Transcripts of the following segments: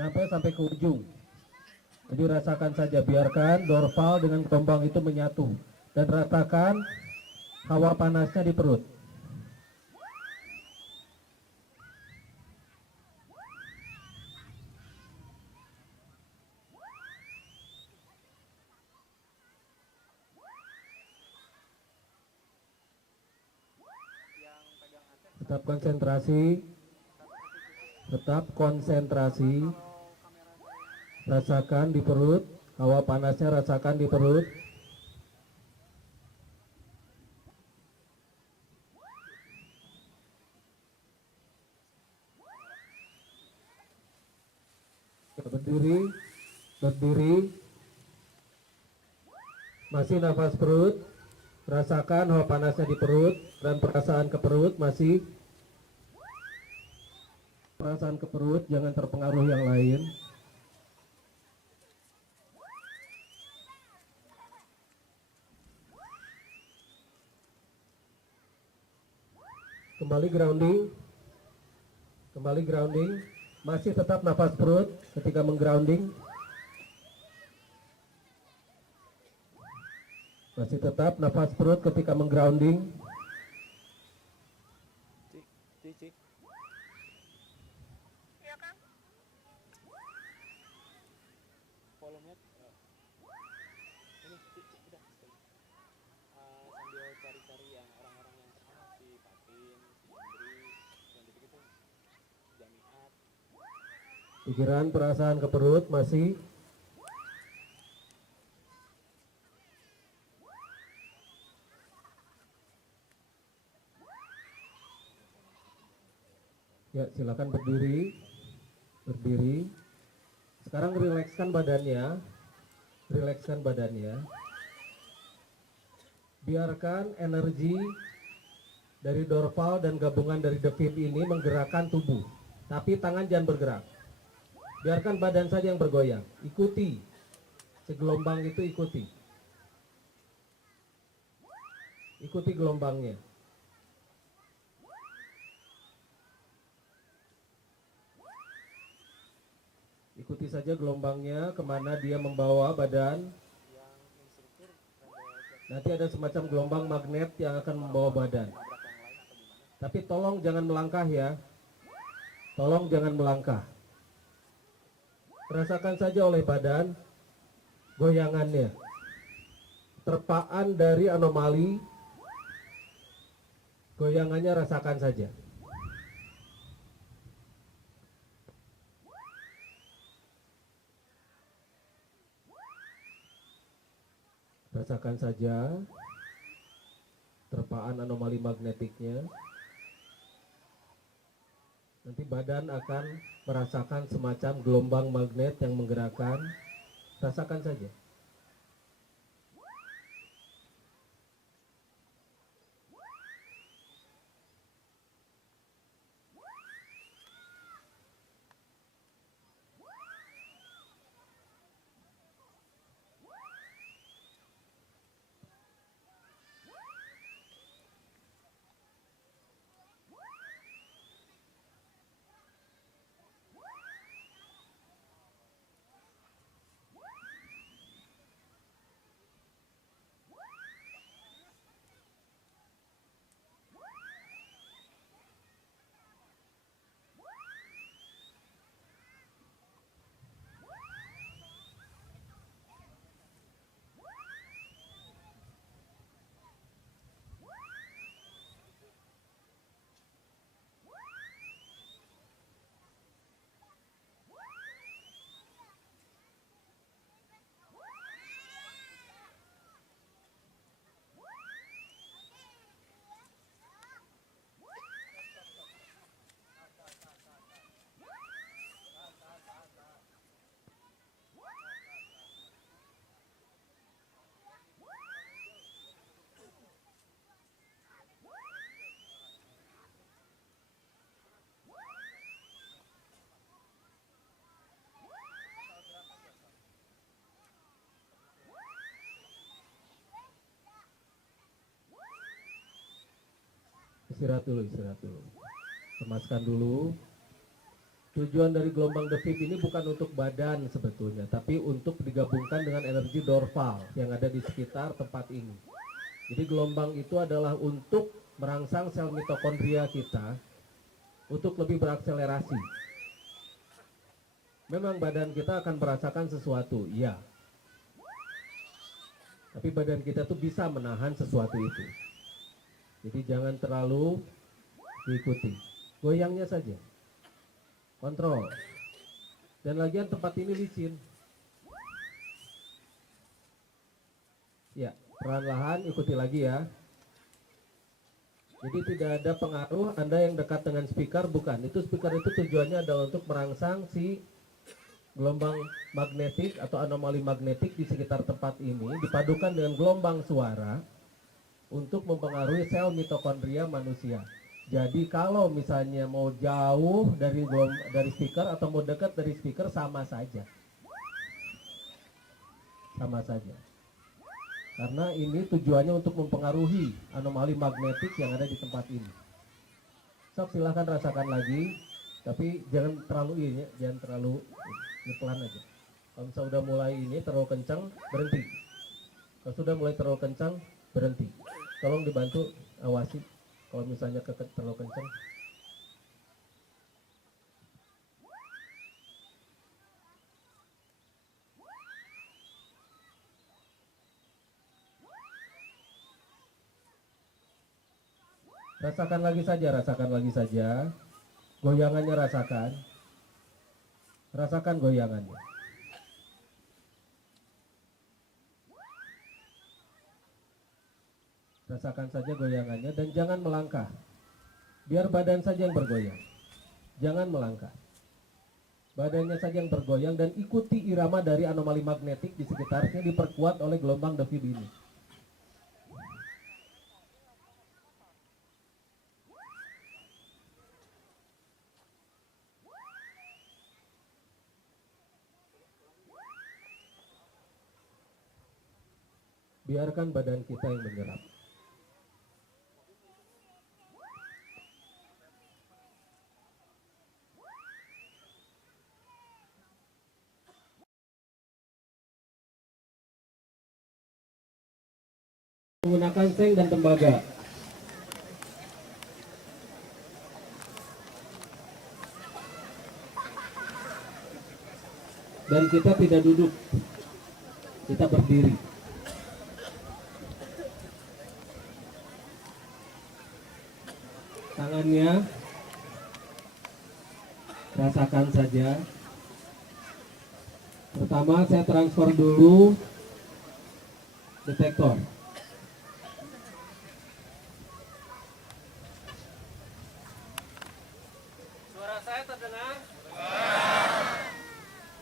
nyampe sampai ke ujung. Jadi rasakan saja, biarkan dorpal dengan gelombang itu menyatu dan rasakan hawa panasnya di perut. Tetap konsentrasi, tetap konsentrasi. Rasakan di perut, hawa panasnya rasakan di perut. Berdiri, berdiri. Masih nafas perut, rasakan hawa panasnya di perut dan perasaan ke perut masih. Perasaan ke perut, jangan terpengaruh yang lain. Kembali grounding. Kembali grounding. Masih tetap nafas perut ketika menggrounding. Masih tetap nafas perut ketika menggrounding. Cik. Iya, Kang. Volumenya ini cik udah sekali. Sambil cari-cari yang orang-orang yang terkenal si Patin, si Indri, yang gitu-gitu. Jamiat. Pikiran, perasaan ke perut masih. Ya, silakan berdiri. Berdiri. Sekarang rilekskan badannya. Rilekskan badannya. Biarkan energi dari dorpal dan gabungan dari devib ini menggerakkan tubuh. Tapi tangan jangan bergerak. Biarkan badan saja yang bergoyang. Ikuti. Segelombang itu ikuti. Ikuti gelombangnya. Ikuti saja gelombangnya kemana dia membawa badan. Yang instruktur Nanti ada semacam gelombang magnet yang akan membawa badan. nabrak yang lain atau gimana? Tapi tolong jangan melangkah ya. Tolong jangan melangkah. Rasakan saja oleh badan goyangannya. Terpaan dari anomali. Goyangannya rasakan saja. Rasakan saja terpaan anomali magnetiknya. Nanti badan akan merasakan semacam gelombang magnet yang menggerakkan. Rasakan saja. Istirahat dulu, istirahat dulu. Kemaskan dulu. Tujuan dari gelombang The Vib ini bukan untuk badan sebetulnya, tapi untuk digabungkan dengan energi dorval yang ada di sekitar tempat ini. Jadi gelombang itu adalah untuk merangsang sel mitokondria kita untuk lebih berakselerasi. Memang badan kita akan merasakan sesuatu, iya. Tapi badan kita tuh bisa menahan sesuatu itu. Jadi jangan terlalu diikuti. Goyangnya saja. Kontrol. Dan lagian tempat ini licin. Ya, perlahan-lahan ikuti lagi ya. Jadi tidak ada pengaruh Anda yang dekat dengan speaker, bukan. Itu speaker itu tujuannya adalah untuk merangsang si gelombang magnetik atau anomali magnetik di sekitar tempat ini dipadukan dengan gelombang suara untuk mempengaruhi sel mitokondria manusia. Jadi kalau misalnya mau jauh dari speaker atau mau dekat dari speaker sama saja. Sama saja. Karena ini tujuannya untuk mempengaruhi anomali magnetik yang ada di tempat ini. Sok silahkan rasakan lagi, tapi jangan terlalu ini, jangan terlalu ini, pelan aja. Kalau misalnya udah mulai ini terlalu kencang, berhenti. Kalau sudah mulai terlalu kencang, berhenti. Tolong dibantu awasi kalau misalnya terlalu kencang. Rasakan lagi saja. Goyangannya rasakan. Rasakan goyangannya. Rasakan saja goyangannya dan jangan melangkah. Biar badan saja yang bergoyang. Jangan melangkah. Badannya saja yang bergoyang dan ikuti irama dari anomali magnetik di sekitarnya diperkuat oleh gelombang The Vib ini. Biarkan badan kita yang menyerap. Menggunakan seng dan tembaga. Dan kita tidak duduk, kita berdiri. Tangannya rasakan saja. Pertama saya transfer dulu detektor. Suara saya terdengar?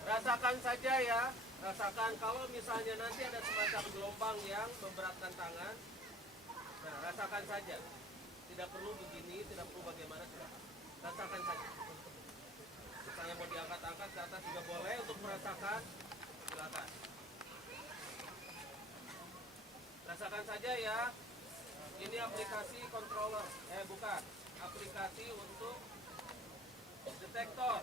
Rasakan saja ya. Rasakan kalau misalnya nanti ada semacam gelombang yang memberatkan tangan. Nah, rasakan saja. Tidak perlu begini, tidak perlu bagaimana, silakan. Rasakan saja. Misalnya mau diangkat-angkat ke atas juga boleh untuk merasakan. Silakan. Rasakan saja ya. Ini aplikasi controller. Bukan. Aplikasi untuk detektor.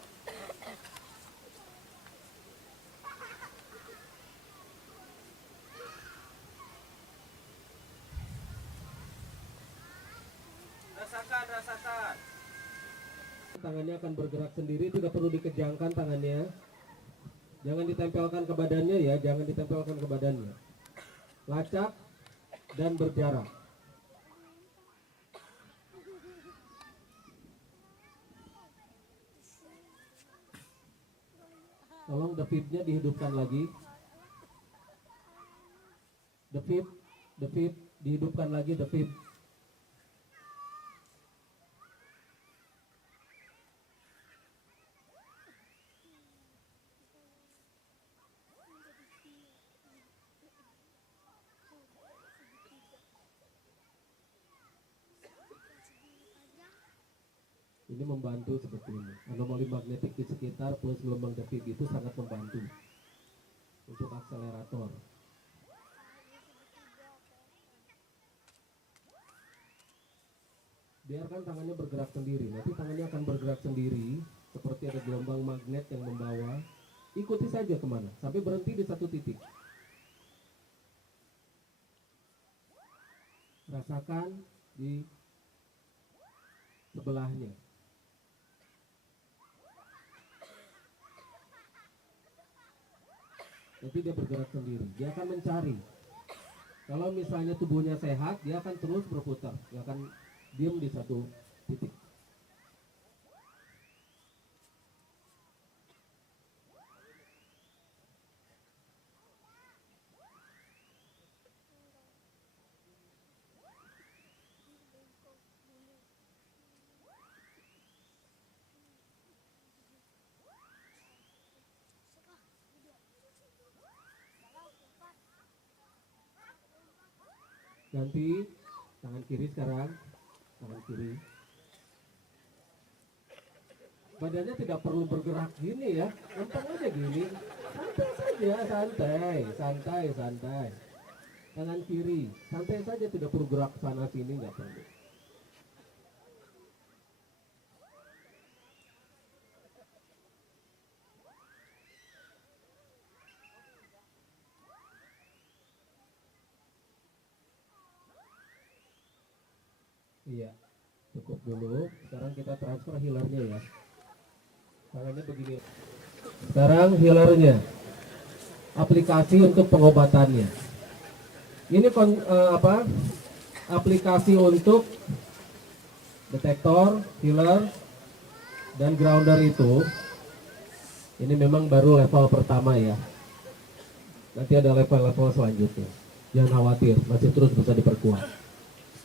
Rasakan. Tangannya akan bergerak sendiri, tidak perlu dikejangkan tangannya. Jangan ditempelkan ke badannya ya, jangan ditempelkan ke badannya. Lacak dan berjarak. Tolong The Vib-nya dihidupkan lagi. The Vib dihidupkan lagi, The Vib. Ini membantu seperti ini. Anomali magnetik di sekitar plus gelombang The Vib itu sangat membantu untuk akselerator. Biarkan tangannya bergerak sendiri. Nanti tangannya akan bergerak sendiri seperti ada gelombang magnet yang membawa. Ikuti saja kemana, sampai berhenti di satu titik. Rasakan di sebelahnya. Nanti dia bergerak sendiri, dia akan mencari. Kalau misalnya tubuhnya sehat, dia akan terus berputar, dia akan diam di satu titik. Ganti tangan kiri sekarang, tangan kiri. Badannya tidak perlu bergerak gini ya, lempeng aja gini, santai saja, santai. Tangan kiri, santai saja, tidak perlu gerak sana sini, nggak perlu. Iya, cukup dulu. Sekarang kita transfer healernya ya. Tangannya begini. Sekarang healernya, aplikasi untuk pengobatannya. Ini aplikasi untuk detektor, healer, dan grounder itu. Ini memang baru level pertama ya. Nanti ada level-level selanjutnya. Jangan khawatir, masih terus bisa diperkuat.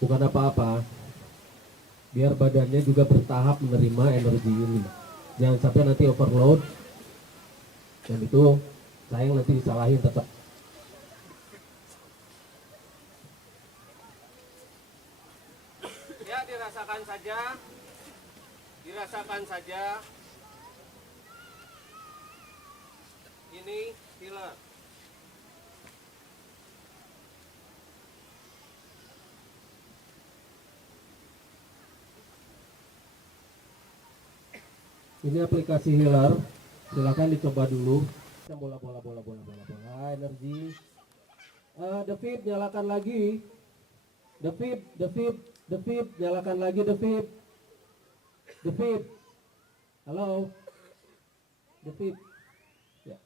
Bukan apa-apa, biar badannya juga bertahap menerima energi ini. Jangan sampai nanti overload, dan itu sayang nanti disalahin tetap. Ya, dirasakan saja. Ini healer. Ini aplikasi healer, silahkan dicoba dulu. Bola energi. The feed nyalakan lagi. The feed nyalakan lagi the feed. Halo. The feed. Ya.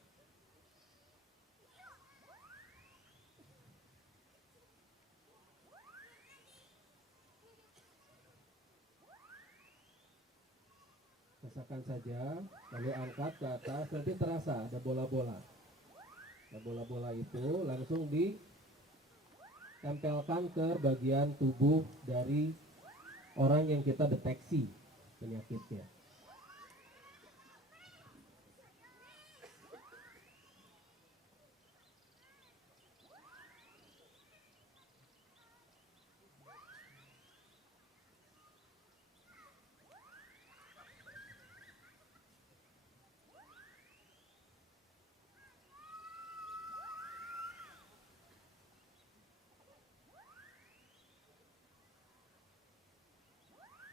Rasakan saja, lalu angkat ke atas, nanti terasa ada bola-bola. Nah, bola-bola itu langsung ditempelkan ke bagian tubuh dari orang yang kita deteksi penyakitnya.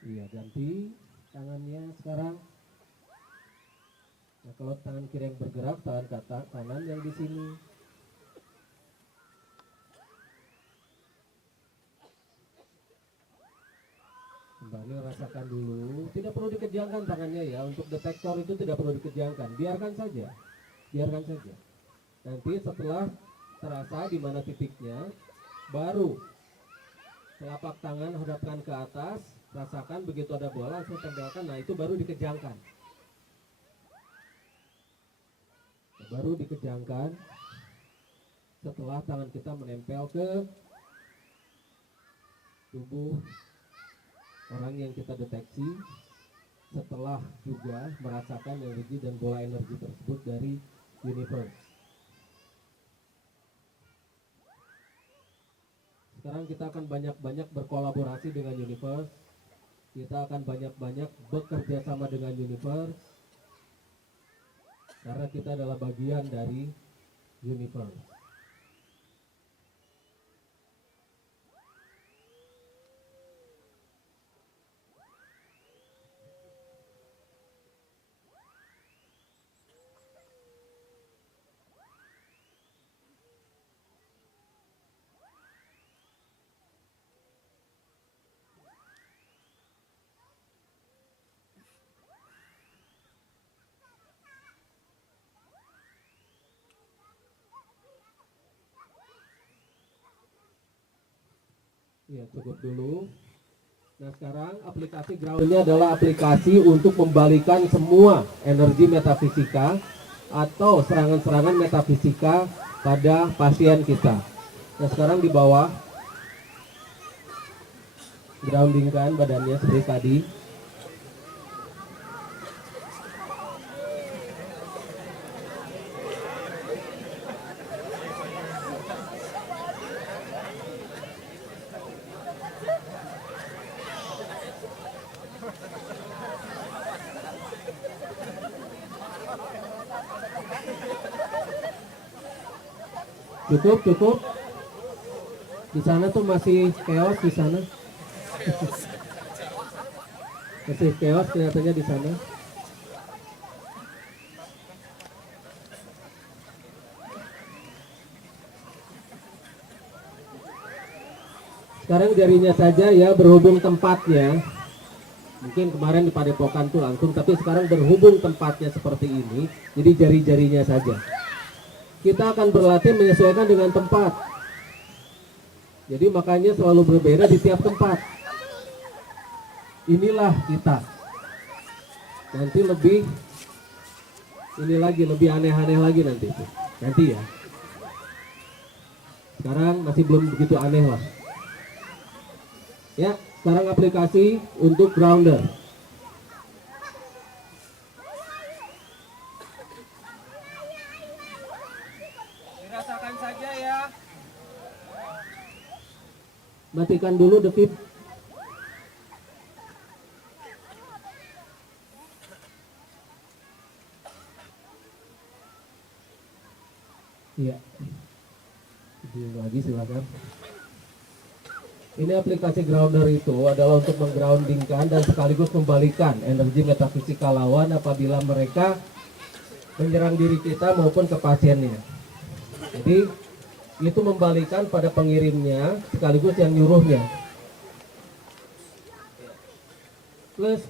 Iya, ganti tangannya sekarang. Nah, kalau tangan kiri yang bergerak, tangan kanan yang di sini. Kembali rasakan dulu. Tidak perlu dikejangkan tangannya ya. Untuk detektor itu tidak perlu dikejangkan. Biarkan saja. Nanti setelah terasa di mana titiknya, baru telapak tangan hadapkan ke atas, rasakan begitu ada bola, langsung tempelkan. Nah, itu baru dikejangkan. Baru dikejangkan setelah tangan kita menempel ke tubuh orang yang kita deteksi, setelah juga merasakan energi dan bola energi tersebut dari universe. Sekarang kita akan banyak-banyak berkolaborasi dengan universe. Kita akan banyak-banyak bekerja sama dengan universe, karena kita adalah bagian dari universe. Ya, cukup dulu. Nah, sekarang aplikasi ground ini adalah aplikasi untuk membalikan semua energi metafisika atau serangan-serangan metafisika pada pasien kita. Nah, sekarang di bawah groundingkan badannya seperti tadi. Cukup. Di sana tuh masih chaos di sana. Masih chaos kelihatannya di sana. Sekarang jarinya saja ya, berhubung tempatnya. Mungkin kemarin di Padepokan tuh langsung, tapi sekarang berhubung tempatnya seperti ini, jadi jari-jarinya saja. Kita akan berlatih menyesuaikan dengan tempat. Jadi makanya selalu berbeda di tiap tempat. Inilah kita. Nanti lebih lebih aneh-aneh lagi nanti. Nanti ya. Sekarang masih belum begitu aneh lah. Ya, sekarang aplikasi untuk grounder. Dirasakan saja ya. Matikan dulu detik. Iya. Video lagi silakan. Ini aplikasi grounder itu adalah untuk menggroundingkan dan sekaligus membalikan energi metafisika lawan apabila mereka menyerang diri kita maupun ke pasiennya. Jadi itu membalikan pada pengirimnya sekaligus yang nyuruhnya. Plus.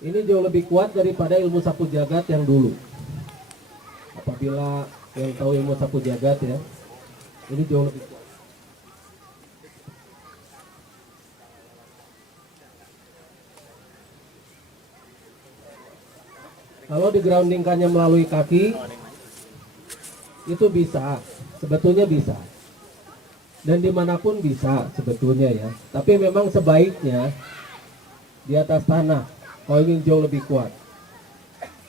Ini jauh lebih kuat daripada ilmu sapu jagat yang dulu. Apabila yang tahu ilmu sapu jagat ya, ini jauh lebih kuat. Kalau digroundingkannya melalui kaki, itu bisa, sebetulnya bisa. Dan dimanapun bisa sebetulnya ya. Tapi memang sebaiknya di atas tanah, kalau ingin jauh lebih kuat.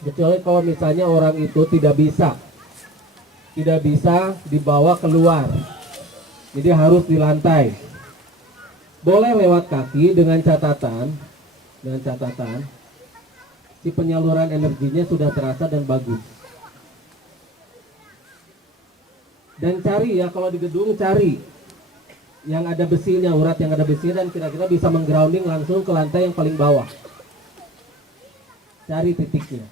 Kecuali kalau misalnya orang itu tidak bisa dibawa keluar. Jadi harus di lantai. Boleh lewat kaki dengan catatan, si penyaluran energinya sudah terasa dan bagus. Dan cari ya, kalau di gedung cari yang ada besinya, urat yang ada besinya dan kira-kira bisa menggrounding langsung ke lantai yang paling bawah. Cari titiknya.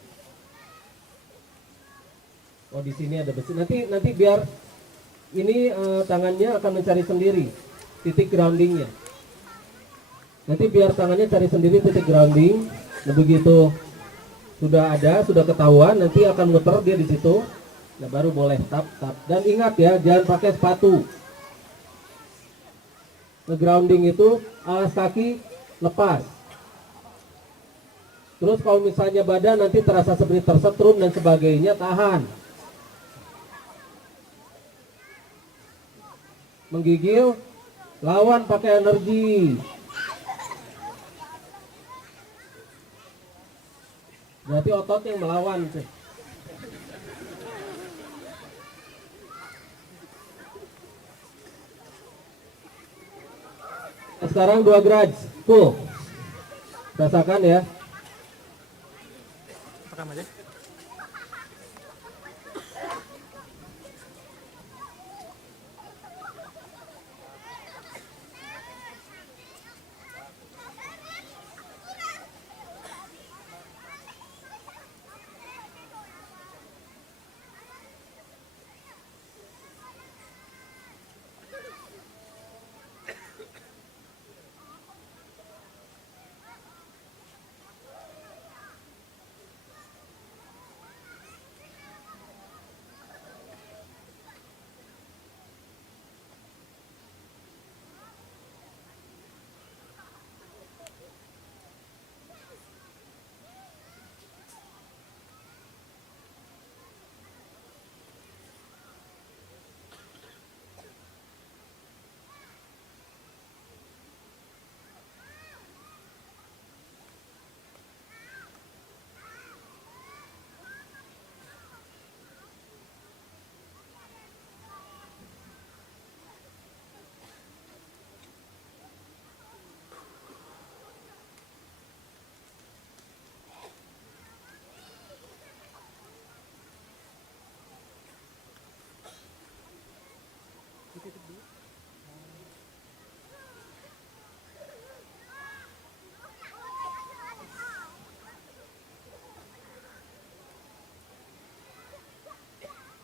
Oh, di sini ada besi. Nanti biar ini tangannya akan mencari sendiri titik groundingnya. Nanti biar tangannya cari sendiri titik grounding. Nah, begitu sudah ketahuan, nanti akan muter dia di situ. Nah, baru boleh tap. Dan ingat ya, jangan pakai sepatu. Nge-grounding itu alas kaki lepas. Terus kalau misalnya badan nanti terasa seperti tersetrum dan sebagainya, tahan. Menggigil, lawan pakai energi. Berarti otot yang melawan. Sekarang 2 grudge, full. Rasakan ya. Rekam aja.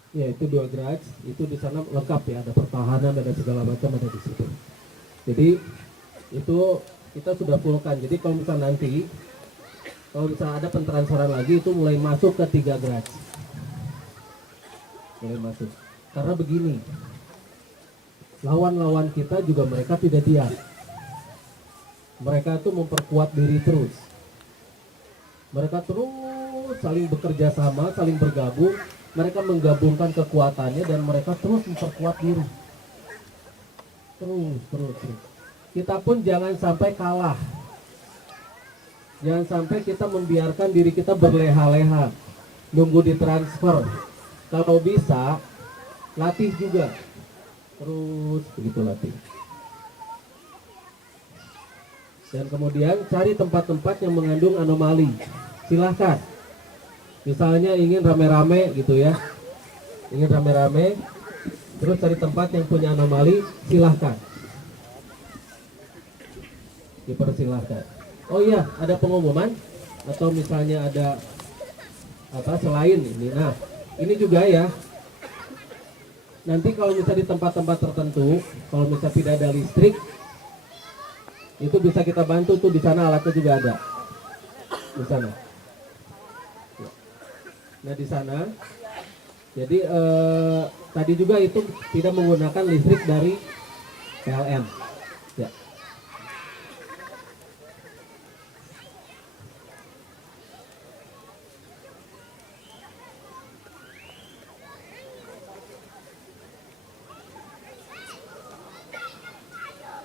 Ya, itu 2 garage, itu di sana lengkap ya, ada pertahanan, ada segala macam ada di situ. Jadi itu kita sudah fullkan. Jadi kalau misalnya nanti kalau misalnya ada pentransferan lagi itu mulai masuk ke 3 garage. Mulai masuk. Karena begini, lawan-lawan kita juga mereka tidak diam. Mereka itu memperkuat diri terus. Mereka terus saling bekerja sama, saling bergabung. Mereka menggabungkan kekuatannya dan mereka terus memperkuat diri. Terus. Kita pun jangan sampai kalah. Jangan sampai kita membiarkan diri kita berleha-leha, nunggu ditransfer. Kalau bisa, latih juga. Terus begitu latih. Dan kemudian cari tempat-tempat yang mengandung anomali. Silahkan. Misalnya ingin rame-rame gitu ya. Ingin rame-rame, terus cari tempat yang punya anomali, silahkan. Dipersilahkan. Oh iya, ada pengumuman atau misalnya ada apa selain ini. Nah, ini juga ya. Nanti kalau misalnya di tempat-tempat tertentu, kalau misalnya tidak ada listrik, itu bisa kita bantu tuh, di sana alatnya juga ada. Di sana. Nah, di sana. Jadi tadi juga itu tidak menggunakan listrik dari PLN. Ya.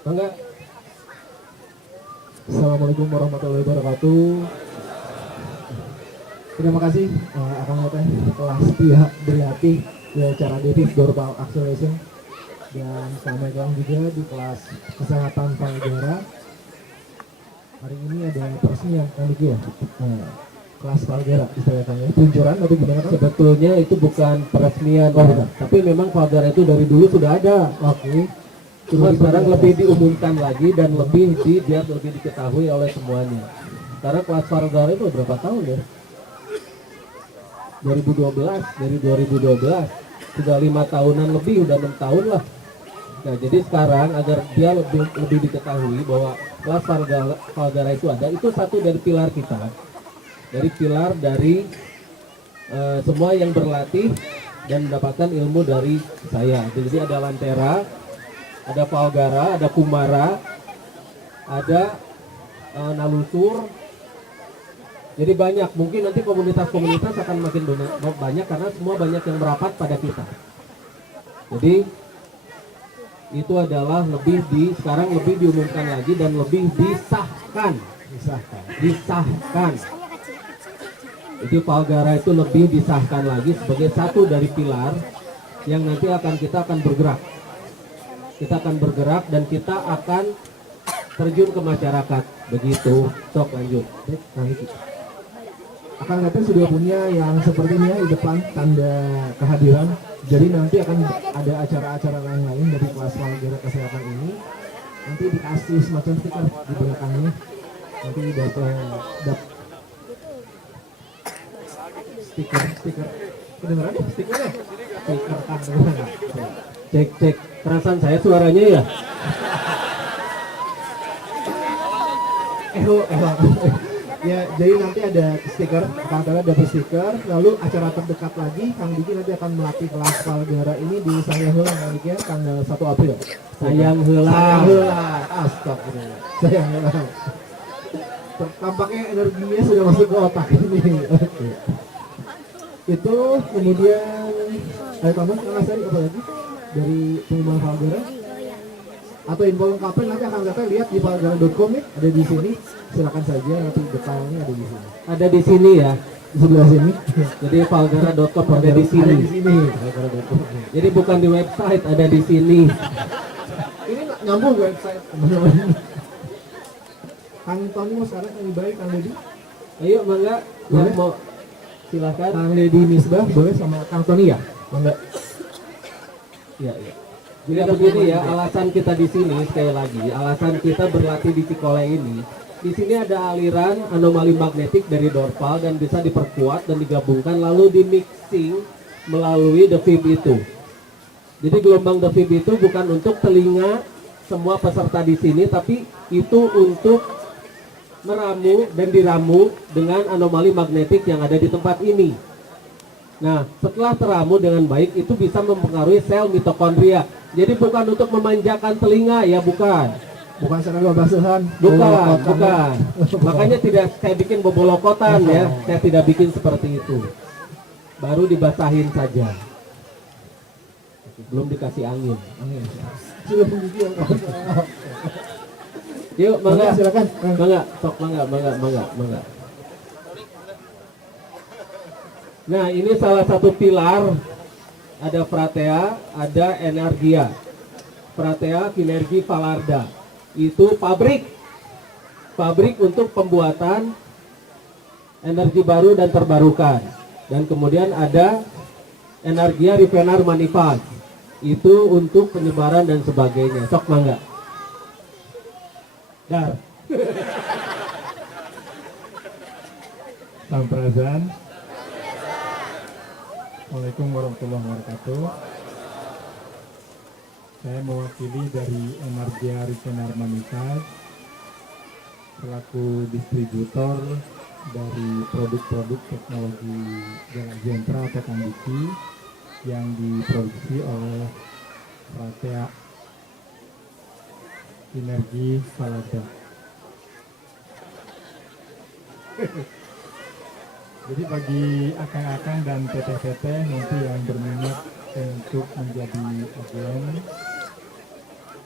Bangga. Assalamualaikum warahmatullahi wabarakatuh. Terima kasih Akang Teh telah setia berlatih di acara Devi Dorpal Acceleration, dan selamat datang juga di kelas kesehatan Valgara. Hari ini ada peresmian kan Diki ya, kelas Valgara istilahnya peluncuran atau gimana kan? Sebetulnya itu bukan peresmian, bukan. Tapi memang Valgara itu dari dulu sudah ada. Oke. Cuma sekarang lebih diumumkan lagi dan biar lebih diketahui oleh semuanya. Karena kelas Valgara itu berapa tahun ya? 2012, dari 2012 sudah 5 tahunan lebih, udah 6 tahun lah. Nah, jadi sekarang agar dia lebih diketahui bahwa kelas Valgara itu ada, itu satu dari pilar kita, dari pilar dari semua yang berlatih dan mendapatkan ilmu dari saya. Jadi ada Lantera, ada Valgara, ada Kumara, ada Nalusur. Jadi banyak, mungkin nanti komunitas-komunitas akan makin banyak karena semua banyak yang merapat pada kita. Jadi itu adalah sekarang lebih diumumkan lagi dan lebih disahkan. Jadi Valgara itu lebih disahkan lagi sebagai satu dari pilar yang nanti kita akan bergerak. Kita akan bergerak dan kita akan terjun ke masyarakat. Begitu. Sok lanjut. Akang Teh sudah punya yang seperti ini ya di depan, tanda kehadiran. Jadi nanti akan ada acara-acara lain-lain dari kelas Valgara kesehatan ini. Nanti dikasih semacam stiker di belakangnya. Nanti dapat stiker. Kedengeran stikernya? Stiker tanda. Cek. Perasaan saya suaranya ya? Ya, jadi nanti ada stiker, Kang Tara dapat stiker, lalu acara terdekat lagi, Kang Diki nanti akan melatih kelas Valgara ini di Sayangheula, Kang Diki ya, tanggal 1 April. Sayangheula. Astagfirullah. Sayangheula. Tampaknya energinya sudah masuk ke otak ini. Oke. Itu kemudian, ayo tambah Kang Asari apa lagi dari pengumuman Valgara? Atau info lengkapnya nanti akan kita lihat di valgara.com ya, ada di sini. Silakan saja, nanti detailnya ada di sini. Ada di sini ya, Di sebelah sini. jadi valgara.com ada di sini. Ada di sini. Valgara.com. Jadi bukan di website, ada di sini. Ini nyambung website teman-teman. Kang Tony mau sekarang yang baik, Kang Dedi. Ayo mangga, yang Boleh? mau silakan. Kang Dedi Misbah boleh sama Kang Tony ya? Mangga. Iya. Jadi begini ya, alasan kita di sini sekali lagi, alasan kita berlatih di Cikole ini, di sini ada aliran anomali magnetik dari Dorpal dan bisa diperkuat dan digabungkan lalu di mixing melalui the fib itu. Jadi gelombang the fib itu bukan untuk telinga semua peserta di sini, tapi itu untuk meramu dan diramu dengan anomali magnetik yang ada di tempat ini. Nah, setelah teramu dengan baik itu bisa mempengaruhi sel mitokondria. Jadi bukan untuk memanjakan telinga ya, bukan. Bukan serangga basuhan. Bukan. Makanya tidak saya bikin bobolokotan ya. Saya tidak bikin seperti itu. Baru dibasahin saja. Belum dikasih angin. Yuk, mangga, silakan. Mangga, sok mangga. Nah, ini salah satu pilar. Ada Fratea, ada Energia. Fratea, Finergi, Falarda. Itu pabrik untuk pembuatan energi baru dan terbarukan. Dan kemudian ada Energia, Rivenar, Manifast. Itu untuk penyebaran dan sebagainya. Sok mangga. Dar. Samprazan. Assalamualaikum warahmatullahi wabarakatuh. Saya mewakili dari Energia Rivenar Manifast selaku distributor dari produk-produk teknologi Galazentra atau Kandiki yang diproduksi oleh Fratea Sinergi Falada. Jadi bagi akang-akang dan teteh-teteh nanti yang berminat untuk menjadi agen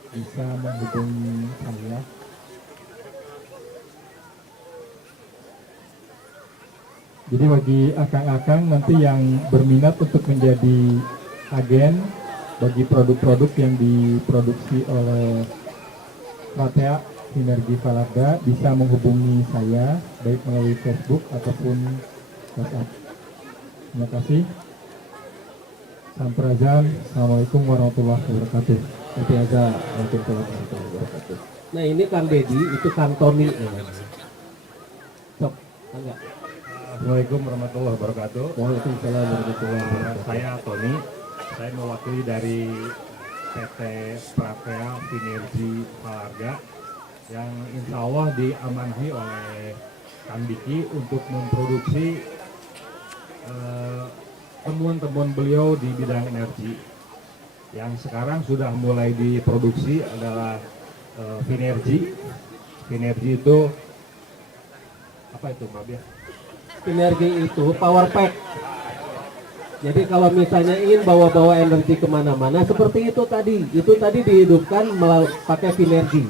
bisa menghubungi saya. Jadi bagi akang-akang nanti yang berminat untuk menjadi agen bagi produk-produk yang diproduksi oleh Fratea Sinergi Falada bisa menghubungi saya baik melalui Facebook ataupun WhatsApp. Terima kasih. Samprazan. Assalamualaikum warahmatullahi wabarakatuh. Nah, ini Kang Dedi, itu Kang Tony. Sok, mangga. Assalamualaikum warahmatullahi wabarakatuh. Waalaikumsalam warahmatullahi wabarakatuh. Saya Tony, saya mewakili dari PT Fratea Sinergi Falarga yang insya Allah diamanahi oleh Kang Diki untuk memproduksi temuan-temuan beliau di bidang energi. Yang sekarang sudah mulai diproduksi adalah Finergi. Finergi itu apa itu Mbak Bia? Sinergi itu power pack. Jadi kalau misalnya ingin bawa-bawa energi kemana-mana seperti itu tadi dihidupkan pakai Finergi.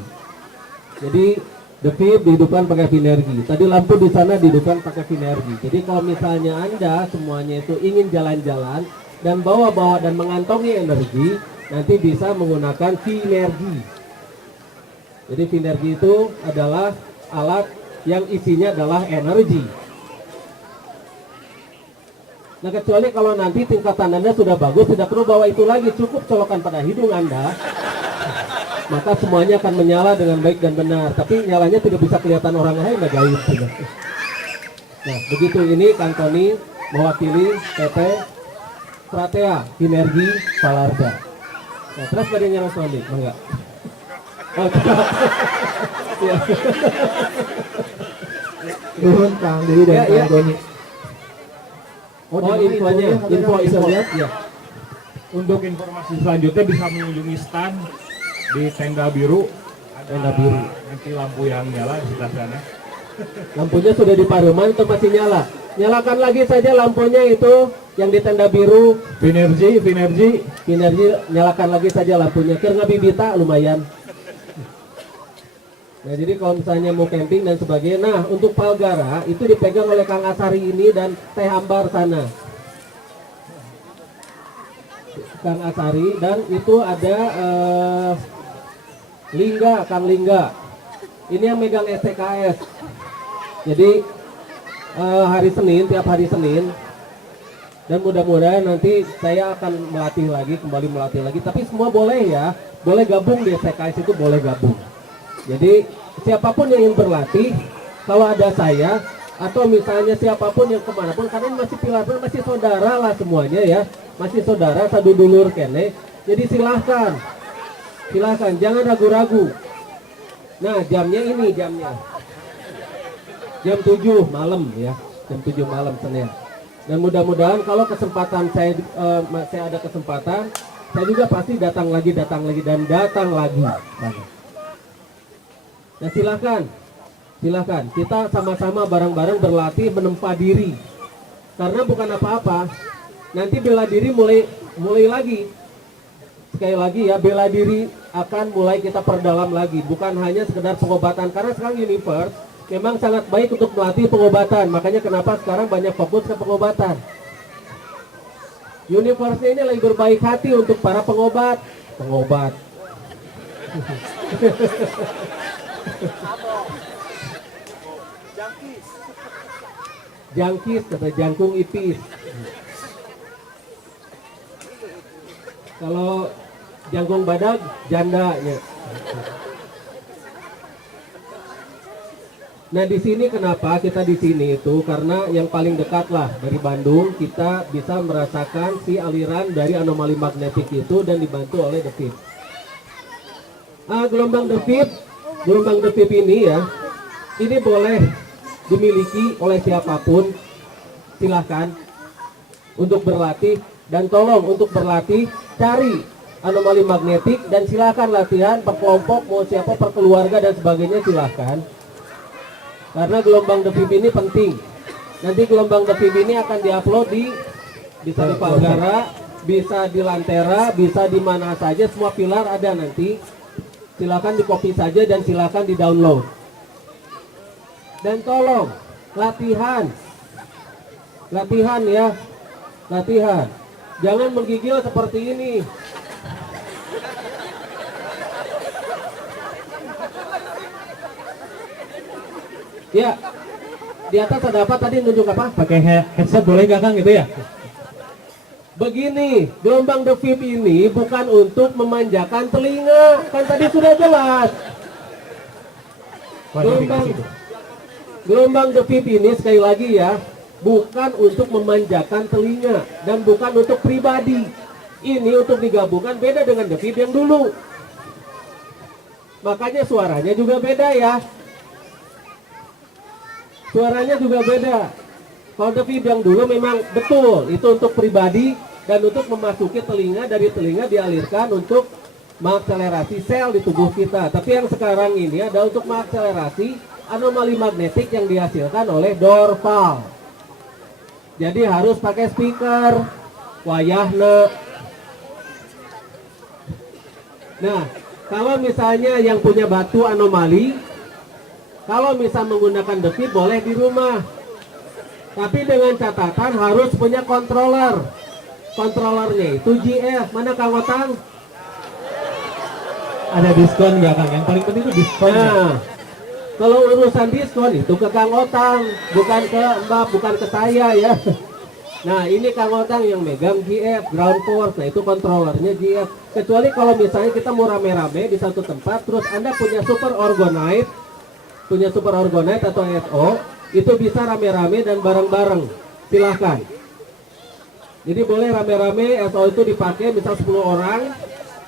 Jadi the fib dihidupkan pakai Finergi. Tadi lampu di sana dihidupkan pakai Finergi. Jadi kalau misalnya Anda semuanya itu ingin jalan-jalan dan bawa-bawa dan mengantongi energi, nanti bisa menggunakan Finergi. Jadi Finergi itu adalah alat yang isinya adalah energi. Nah, kecuali kalau nanti tingkatan Anda sudah bagus, tidak perlu bawa itu lagi, cukup colokan pada hidung Anda, maka semuanya akan menyala dengan baik dan benar. Tapi nyalanya tidak bisa kelihatan orang lain, gaib. Nah, begitu ini Kang Tony mewakili PT Fratea Sinergi Falarga. Nah, terus pada nyala suami, enggak? Oh, tidak. Ya. Nuhun Kang Dedi dan Kang Tony. Oh, infonya, info lihat ya. Untuk informasi selanjutnya bisa mengunjungi stand di tenda biru. Tenda biru. Nanti lampu yang nyala di sebelah sana. Lampunya sudah di Pareman atau masih nyala? Nyalakan lagi saja lampunya itu yang di tenda biru. Finergi. Sinergi, nyalakan lagi saja lampunya. Kira ngabibita lumayan. Nah, jadi kalau misalnya mau camping dan sebagainya, nah untuk Palgara itu dipegang oleh Kang Asari ini dan Teh Ambar sana. Kang Asari dan itu ada Kang Lingga. Ini yang megang STKS. Jadi tiap hari Senin dan mudah-mudahan nanti saya akan kembali melatih lagi. Tapi semua boleh ya, boleh gabung di STKS itu boleh gabung. Jadi siapapun yang ingin berlatih, kalau ada saya atau misalnya siapapun yang kemanapun, karena masih pilar, masih saudara lah semuanya ya, masih saudara satu dulur kene. Jadi silahkan, jangan ragu-ragu. Nah jamnya ini jam 7 malam ya, jam 7 malam Senin. Dan mudah-mudahan kalau kesempatan saya ada kesempatan, saya juga pasti datang lagi dan datang lagi. Nah silakan kita sama-sama bareng-bareng berlatih menempa diri. Karena bukan apa-apa, nanti bela diri mulai lagi. Sekali lagi ya, bela diri akan mulai kita perdalam lagi, bukan hanya sekedar pengobatan. Karena sekarang Universe memang sangat baik untuk melatih pengobatan. Makanya kenapa sekarang banyak fokus ke pengobatan. Universe ini lagi berbaik hati untuk para pengobat. Jangkis kata jangkung ipis. Kalau jangkung badak jandanya. Nah di sini kenapa kita di sini itu karena yang paling dekat lah dari Bandung, kita bisa merasakan si aliran dari anomali magnetik itu dan dibantu oleh The Fib. Gelombang The Fib ini ya, ini boleh dimiliki oleh siapapun, silahkan untuk berlatih. Dan tolong untuk berlatih cari anomali magnetik dan silahkan latihan per kelompok, mau siapa, per keluarga dan sebagainya silahkan. Karena gelombang The Fib ini penting. Nanti gelombang The Fib ini akan diupload bisa di Palgara, bisa di Lantera, bisa di mana saja, semua pilar ada nanti. Silakan di copy saja dan silakan di download. Dan tolong latihan ya, latihan. Jangan menggigil seperti ini. Ya, di atas ada apa tadi nunjuk apa? Pakai headset boleh nggak Kang gitu ya? Begini, gelombang The Fib ini bukan untuk memanjakan telinga, kan tadi sudah jelas. Gelombang The Fib ini sekali lagi ya, bukan untuk memanjakan telinga dan bukan untuk pribadi. Ini untuk digabungkan, beda dengan The Fib yang dulu. Makanya suaranya juga beda ya. Suaranya juga beda. Kalau The Fib yang dulu memang betul itu untuk pribadi dan untuk memasuki telinga, dari telinga dialirkan untuk mengakselerasi sel di tubuh kita. Tapi yang sekarang ini adalah untuk mengakselerasi anomali magnetik yang dihasilkan oleh Dorval. Jadi harus pakai speaker, wayahna. Nah, kalau misalnya yang punya batu anomali, kalau misal menggunakan The Fib boleh di rumah. Tapi dengan catatan harus punya controller. Controllernya itu GF. Mana Kang Otang? Ada diskon nggak Kang? Yang paling penting itu diskon. Nah, kalau urusan diskon itu ke Kang Otang, bukan ke Mbak, bukan ke saya ya. Nah ini Kang Otang yang megang GF, ground force. Nah itu controllernya GF. Kecuali kalau misalnya kita mau rame-rame di satu tempat, terus Anda punya super orgonite atau SO, itu bisa rame-rame dan bareng-bareng. Silahkan. Jadi boleh rame-rame, SO itu dipakai misal 10 orang,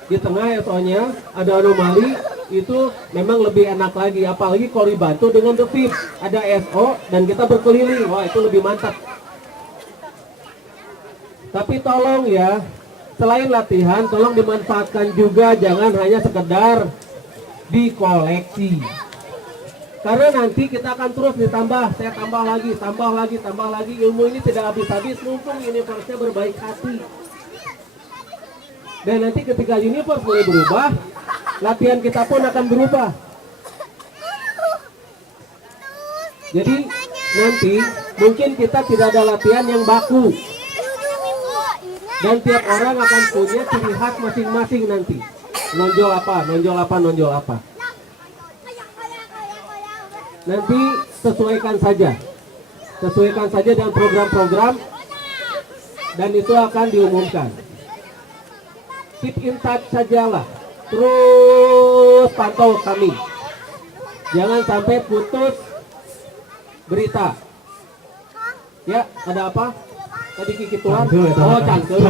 di tengah SO-nya ada anomali, itu memang lebih enak lagi. Apalagi kalau dibantu dengan The Fib, ada SO dan kita berkeliling, wah itu lebih mantap. Tapi tolong ya, selain latihan, tolong dimanfaatkan juga, jangan hanya sekedar dikoleksi. Karena nanti kita akan terus ditambah, saya tambah lagi, ilmu ini tidak habis-habis, mumpung universe-nya berbaik hati. Dan nanti ketika universe mulai berubah, latihan kita pun akan berubah. Jadi nanti mungkin kita tidak ada latihan yang baku. Dan tiap orang akan punya ciri khas masing-masing nanti. Nonjol apa. Nanti sesuaikan saja dengan program-program dan itu akan diumumkan. Keep in touch sajalah, terus pantau kami, jangan sampai putus berita. Ya, ada apa? Tadi kikituan. Cangkul, ya, Oh, Pak. cangkul.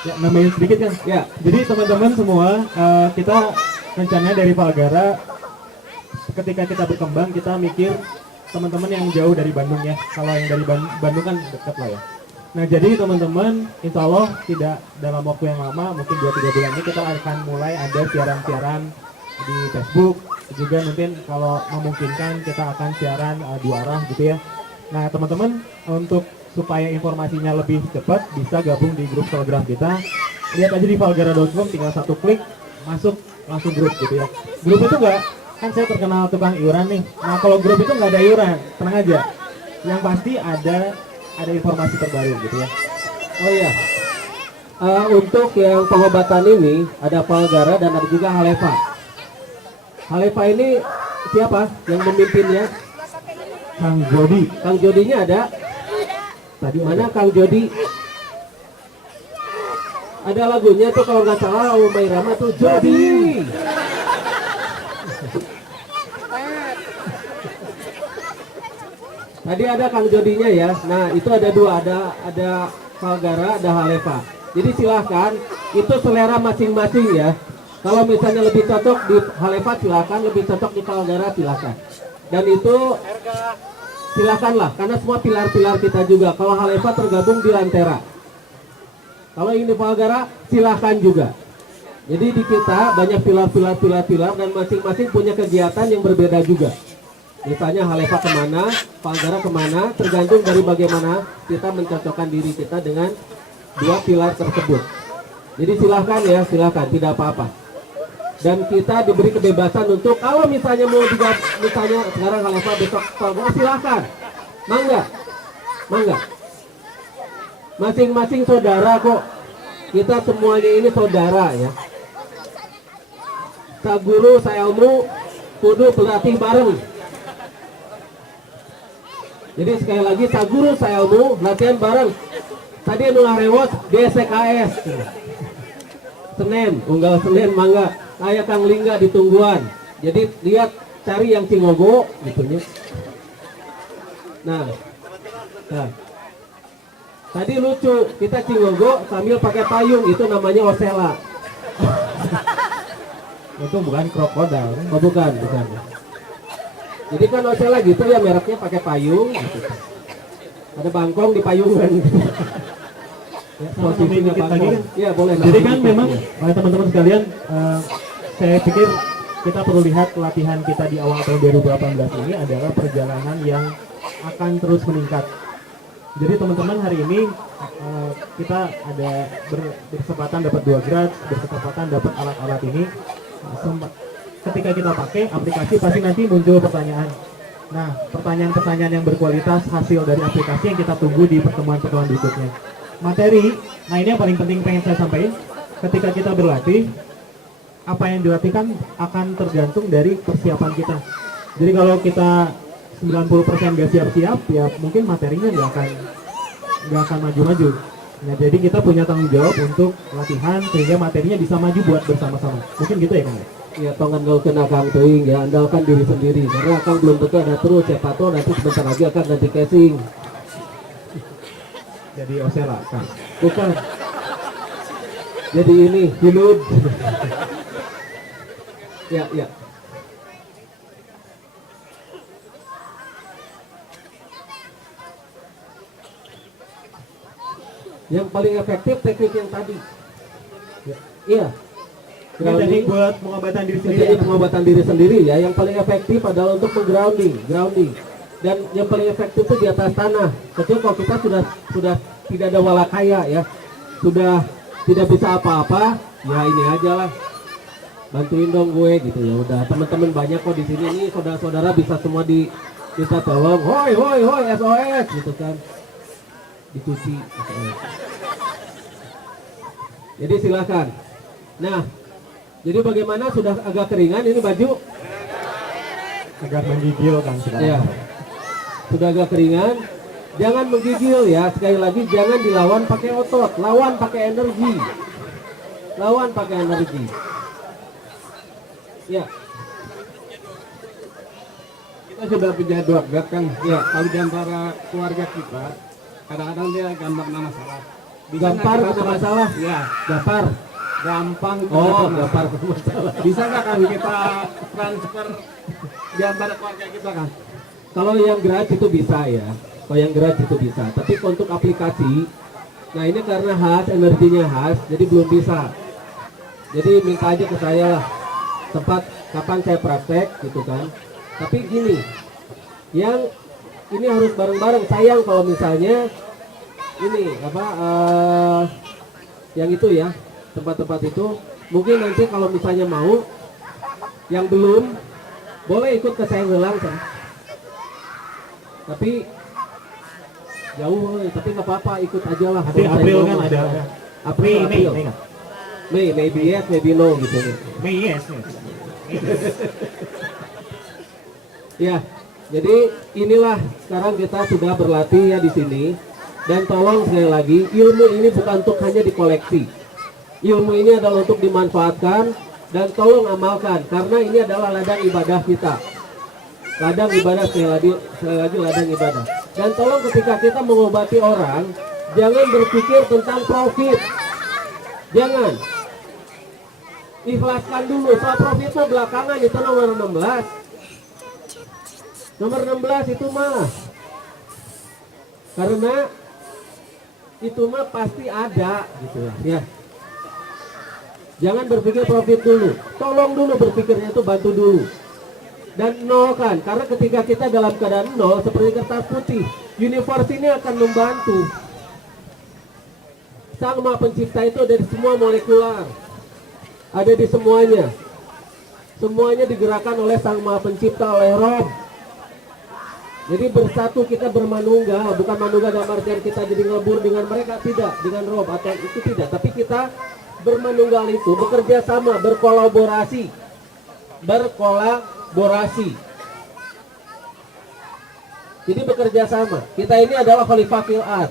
Ya, nambahin sedikit kan. Ya, Jadi teman-teman semua, kita rencananya dari Valgara, ketika kita berkembang kita mikir teman-teman yang jauh dari Bandung ya. Kalau yang dari Bandung kan dekat lah ya. Nah jadi teman-teman, insya Allah tidak dalam waktu yang lama, mungkin 2-3 bulan ini kita akan mulai ada siaran-siaran di Facebook. Juga mungkin kalau memungkinkan kita akan siaran 2 arah gitu ya. Nah teman-teman, untuk supaya informasinya lebih cepat bisa gabung di grup Telegram kita. Lihat aja di valgara.com, tinggal 1 klik masuk langsung grup gitu ya. Grup itu enggak, kan saya terkenal tukang iuran nih. Nah kalau grup itu nggak ada iuran, tenang aja. Yang pasti ada informasi terbaru gitu ya. oh iya. Untuk yang pengobatan ini ada Valgara dan ada juga Halefa. Halefa ini siapa yang memimpinnya? Kang Jody, Kang Jodinya ada? tadi Mana Kang Jodi? Ada lagunya tuh kalau nggak salah Umay Rama tuh Jodi. Tadi ada Kang Jodinya ya. Nah itu ada 2, ada Valgara, ada Halefa. Jadi silahkan, itu selera masing-masing ya. Kalau misalnya lebih cocok di Halefa silahkan, lebih cocok di Valgara silahkan. Dan itu silakanlah, karena semua pilar-pilar kita juga. Kalau Halefa tergabung di Lantera. Kalau ini Valgara silahkan juga. Jadi di kita banyak pilar-pilar dan masing-masing punya kegiatan yang berbeda juga. Misalnya Halefa kemana, Valgara kemana, tergantung dari bagaimana kita mencocokkan diri kita dengan 2 pilar tersebut. Jadi silahkan ya, silahkan, tidak apa-apa. Dan kita diberi kebebasan untuk kalau misalnya mau misalnya sekarang Halefa besok Valgara silahkan, mangga, mangga. Masing-masing saudara kok. Kita semuanya ini saudara ya. Saguru sailmu kudu berlatih bareng. Jadi sekali lagi saguru sailmu latihan bareng. Tadi anu ngarewos di SKS. Senin, unggal Senin mangga. Aya Kang Lingga ditungguan. Jadi lihat cari yang Cingogo gitu ya. Nah. Tadi lucu, kita Cingogo sambil pakai payung, itu namanya Osela. itu bukan krokodil. Oh bukan. Jadi kan Osela gitu ya, mereknya pakai payung gitu. Ada bangkong di payungan gitu. Ya, posisinya dikit lagi bangkong. kan? Iya boleh. Jadi kan memang teman-teman sekalian, saya pikir kita perlu lihat latihan kita di awal tahun 2018 ini adalah perjalanan yang akan terus meningkat. Jadi teman-teman hari ini kita ada berkesempatan dapat 2 grad, berkesempatan dapat alat-alat ini. Ketika kita pakai aplikasi pasti nanti muncul pertanyaan. Nah, pertanyaan-pertanyaan yang berkualitas hasil dari aplikasi yang kita tunggu di pertemuan-pertemuan berikutnya. Materi, nah ini yang paling penting pengen saya sampaikan. Ketika kita berlatih, apa yang dilatihkan akan tergantung dari persiapan kita. Jadi kalau kita 90% gak siap-siap, ya mungkin materinya nggak akan maju-maju. Nah, jadi kita punya tanggung jawab untuk latihan sehingga materinya bisa maju buat bersama-sama. Mungkin gitu ya, Kang? Iya, tongan gak kena Kang Teuing ya, andalkan diri sendiri. Karena Kang belum tentu ada terus, siapa tahu nanti sebentar lagi akan ganti casing. Jadi Osela, Kang. Bukan. Jadi ini Hilud. Ya. Yang paling efektif teknik yang tadi. Ya. Iya. Ini tadi buat pengobatan diri sendiri. Jadi pengobatan diri sendiri ya. Yang paling efektif adalah untuk grounding. Dan yang paling efektif itu di atas tanah. Kecuali kalau kita sudah tidak ada walakaya ya, sudah tidak bisa apa-apa, ya ini aja lah. Bantuin dong gue gitu ya. Udah teman-teman banyak kok di sini nih, saudara-saudara bisa semua kita tolong. Hoi SOS gitu kan. Dicuci. Jadi silakan. Nah, jadi bagaimana sudah agak keringan ini baju? Agak menggigil kan sekarang. Ya. Sudah agak keringan. Jangan menggigil ya. Sekali lagi jangan dilawan pakai otot, lawan pakai energi. Lawan pakai energi. Ya. kita sudah punya dua grad kan. Ya, kalau di antara keluarga kita, kadang-kadang dia gambar nama salah. Bisa nggak Gampar kita itu masalah. Ya, Gapar. gampang. Oh, gapar itu masalah. Bisa nggak kan kita transfer di antara keluarga kita kan? Kalau yang grad itu bisa ya. Kalau yang grad itu bisa. Tapi untuk aplikasi, nah ini karena khas, energinya khas, jadi belum bisa. Jadi minta aja ke saya lah. Tempat kapan saya praktek gitu kan. Tapi gini, yang ini harus bareng-bareng. Sayang kalau misalnya ini apa yang itu ya, tempat-tempat itu mungkin nanti kalau misalnya mau yang belum boleh ikut ke saya gelang kan. Tapi jauh, tapi nggak apa-apa, ikut aja lah. Nanti Kalau saya April mau kan ada. April, Mei, April. Mei kan? Maybe yes, maybe no gitu. Mei, yes. Ya, jadi inilah sekarang kita sudah berlatih ya di sini. Dan tolong sekali lagi, ilmu ini bukan untuk hanya dikoleksi. Ilmu ini adalah untuk dimanfaatkan dan tolong amalkan karena ini adalah ladang ibadah kita. Ladang ibadah sekali lagi ladang ibadah. Dan tolong ketika kita mengobati orang, jangan berpikir tentang profit. Jangan. Ikhlaskan dulu, soal profit itu belakangan, itu nomor 16. Nomor 16 itu mah. Karena itu mah pasti ada gitu lah ya. Jangan berpikir profit dulu. Tolong dulu berpikirnya itu, bantu dulu. Dan nol kan, karena ketika kita dalam keadaan nol seperti kertas putih, universe ini akan membantu. Sang Maha Pencipta itu ada di semua molekular, ada di semuanya. Semuanya digerakkan oleh Sang Maha Pencipta, oleh Rob. Jadi bersatu kita bermanunggal, bukan manunggal dalam artian kita jadi ngelebur dengan mereka, tidak, dengan Rob atau itu tidak. Tapi kita bermanunggal itu bekerja sama, berkolaborasi. Jadi bekerja sama. Kita ini adalah khalifah fil ard,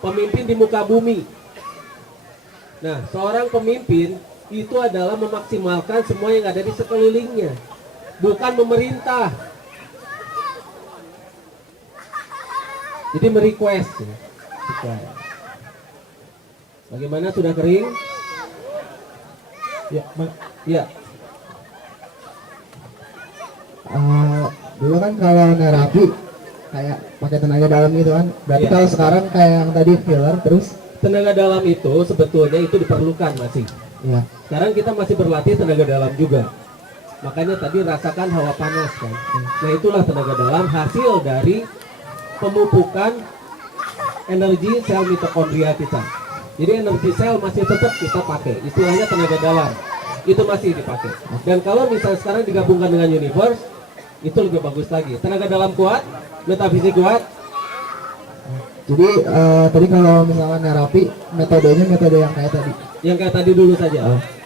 pemimpin di muka bumi. Nah, seorang pemimpin itu adalah memaksimalkan semua yang ada di sekelilingnya, bukan memerintah. Jadi merequest. Bagaimana, sudah kering? Ya, Ya. dulu kan kalau nerapi kayak pakai tenaga dalam gitu kan. Berarti Iya. kalau sekarang kayak yang tadi filler terus Tenaga dalam itu sebetulnya itu diperlukan masih. ya. Sekarang kita masih berlatih tenaga dalam juga. Makanya tadi rasakan hawa panas kan. Nah itulah tenaga dalam hasil dari pemupukan energi sel mitokondria kita. Jadi energi sel masih tetap kita pakai. Istilahnya tenaga dalam. Itu masih dipakai. Dan kalau misalnya sekarang digabungkan dengan universe, itu lebih bagus lagi. Tenaga dalam kuat, metafisik kuat. Jadi tadi kalau misalnya nerapi metodenya metode yang kayak tadi. Yang kayak tadi dulu saja.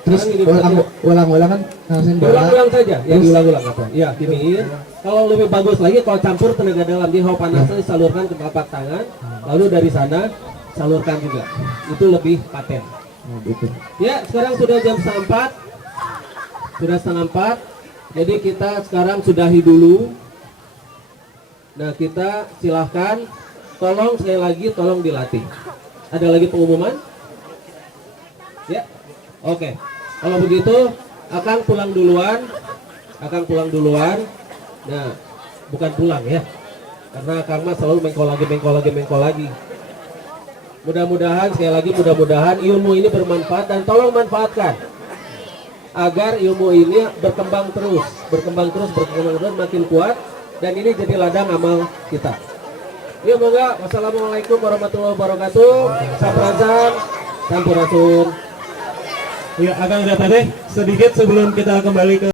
Terus Sekarang universe- ulang-ulang kan harusnya diulang-ulang saja, ya Terus- diulang-ulang apa? Ya, giniin. Kalau lebih bagus lagi kalau campur tenaga dalam di hawa panasnya disalurkan ke telapak tangan, lalu dari sana salurkan juga. Itu lebih paten. gitu. Ya, sekarang sudah jam 4. Sudah setengah 4. Jadi kita sekarang sudahi dulu. Nah, kita silahkan. Tolong sekali lagi, tolong dilatih. Ada lagi pengumuman? Ya, oke. Kalau begitu, Akang pulang duluan. Nah, bukan pulang ya, karena Akang mah selalu mengkol lagi. Mudah-mudahan sekali lagi, mudah-mudahan ilmu ini bermanfaat dan tolong manfaatkan agar ilmu ini berkembang terus, makin kuat dan ini jadi ladang amal kita. Ya, moga. Wassalamualaikum warahmatullahi wabarakatuh. Sampurasun, sampurasun. Ya, akan data deh sedikit sebelum kita kembali ke